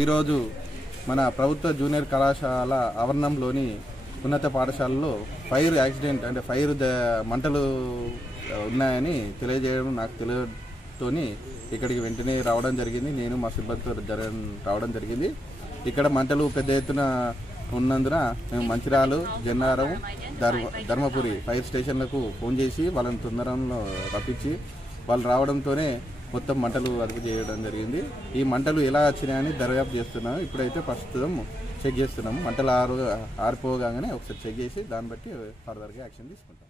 ఈరోజు మన ప్రభుత్వ జూనియర్ కళాశాల ఆవరణంలోని ఉన్నత పాఠశాలలో ఫైర్ యాక్సిడెంట్ అంటే మంటలు ఉన్నాయని తెలియజేయడం నాకు తెలియతోని ఇక్కడికి వెంటనే రావడం జరిగింది. నేను మా సిబ్బందితో రావడం జరిగింది. ఇక్కడ మంటలు పెద్ద ఎత్తున ఉన్నందున మేము మంచిర్యాల, జన్నారం, ధర్మపురి ఫైర్ స్టేషన్లకు ఫోన్ చేసి వాళ్ళని తొందరలో రప్పించి వాళ్ళు రావడంతోనే మొత్తం మంటలు అదుపు చేయడం జరిగింది. ఈ మంటలు ఎలా వచ్చినాయని దర్యాప్తు చేస్తున్నాము. ఇప్పుడైతే ప్రస్తుతం చెక్ చేస్తున్నాము. మంటలు ఆరిపోగానే ఒకసారి చెక్ చేసి దాన్ని బట్టి ఫర్దర్గా యాక్షన్ తీసుకుంటాం.